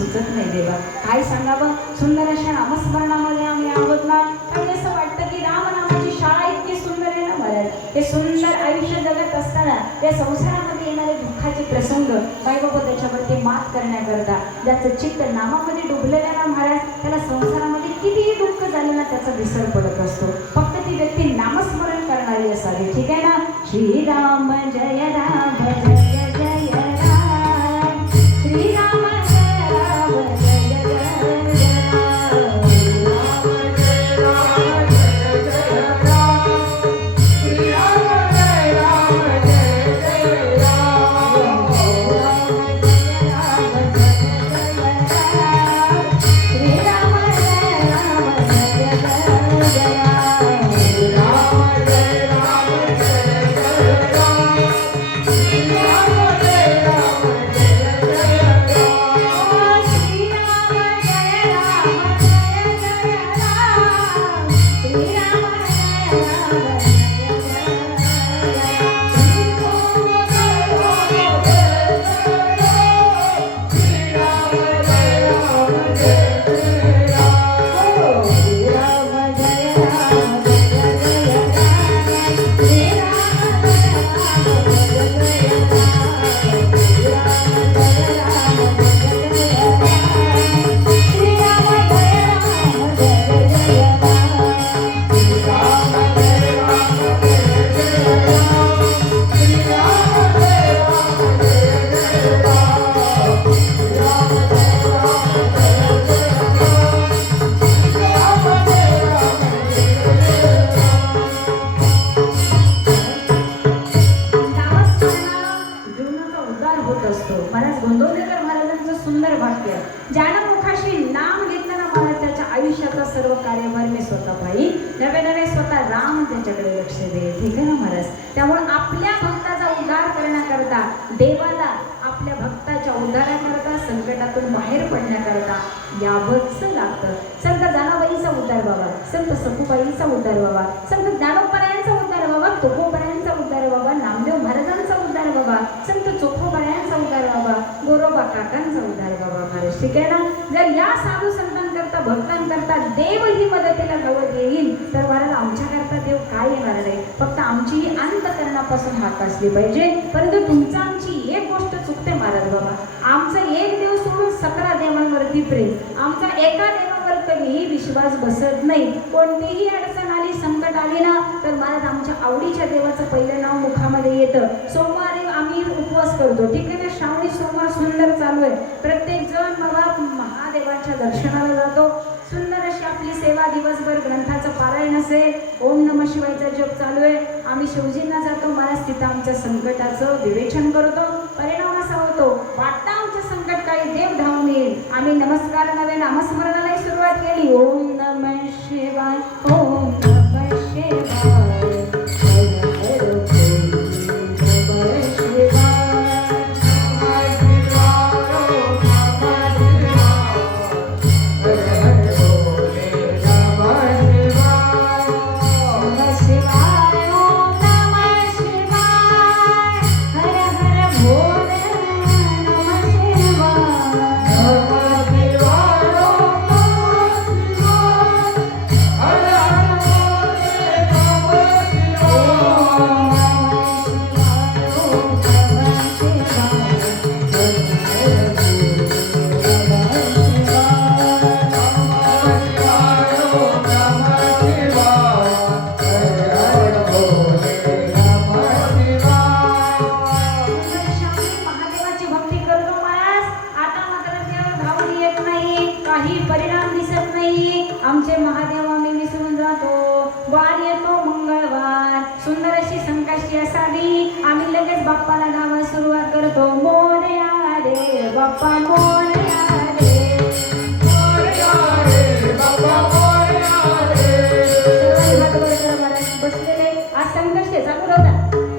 सुचत नाही देवा. काय सांगावं? सुंदर अशा नामस्मरणामध्ये आम्ही आहोत ना. त्यामुळे असं वाटतं की रामनामाची शाळा इतकी सुंदर आहे ना महाराज? ते सुंदर आयुष्य जगत असताना या संसारामध्ये येणारे दुःखाचे प्रसंग काय बाबा त्याच्यावरती मात करण्याकरता ज्याचं चित्त नामामध्ये डुबलेलं ना महाराज त्याला संसारामध्ये कितीही दुःख झालं ना त्याचा विसर पडत असतो. फक्त ती व्यक्ती नामस्मरण करणारी असावी. ठीक आहे ना? श्रीराम जय राम. महाराज गोंदवलेकर महाराजांचं सुंदर वाक्य. ज्यानं मुखाशी नाम घेतलं ना महाराज त्याच्या आयुष्याचा सर्व कार्यभार मी स्वतः पाहिजे नवे नवे स्वतः राम त्याच्याकडे लक्ष दे ठीक आहे ना महाराज? त्यामुळे आपल्या भक्ताचा उद्धार करण्याकरता देवाला आपल्या भक्ताच्या उद्धाराकरता संकटातून बाहेर पडण्याकरता यावंच लागतं. संत जानाबाईचा उद्धार व्हावा संत सखुबाईचा उद्धार व्हावा संत ज्ञानोपरायांचा उद्धार व्हावा तुकोपरायांचा उद्धार व्हावा नामदेव महाराजांचा उद्धार व्हावा संत चोप उद्धार व्हावा गोरोबा काकांचा उद्धार व्हावा महाराज ठीक आहे ना जर या साधू संतांकरता भक्तांकरता देव ही मदतीला गवत येईल तर मला आमच्याकरता देव काय येणार नाही. फक्त आमची ही अंतकरणापासून हात असली पाहिजे. परंतु तुमचा आमची एक गोष्ट चुकते महाराज बाबा. आमचं एक देव सोडून सतरा देवांवरती प्रेम. आमचा एका देवावर कधीही विश्वास बसत नाही. कोणतीही अडचण आली संकट आली ना तर महाराज आमच्या आवडीच्या देवाचं पहिलं नाव मुखामध्ये येतं. सोमवारी आम्ही उपवास करतो. ठीक आहे ना? श्रावणी सोमवार सुंदर चालू आहे. प्रत्येक बाबा मला महादेवाच्या दर्शनाला जातो. सुंदर अशी आपली सेवा दिवसभर ग्रंथाचं पारायण असेल ओम नम शिवायचा जप चालू आहे. आम्ही शिवजींना जातो. महाराज तिथं आमच्या संकटाचं विवेचन करतो. परिणाम असा होतो. वाटता आमच्या संकट काही देव धावून येईल. आम्ही नमस्कार नवे नामस्मरणालाही सुरुवात केली. ओम नम शिवाय. ओम आमचे महादेव आम्ही विसरून जातो. वार येतो मंगळवार. सुंदर अशी संकाशी असावी. आम्ही लगेच बाप्पाला गावा सुरुवात करतो. मोरया रे बाप्पा मोरया रे बसलेले. आज संकष्टी चालू राहू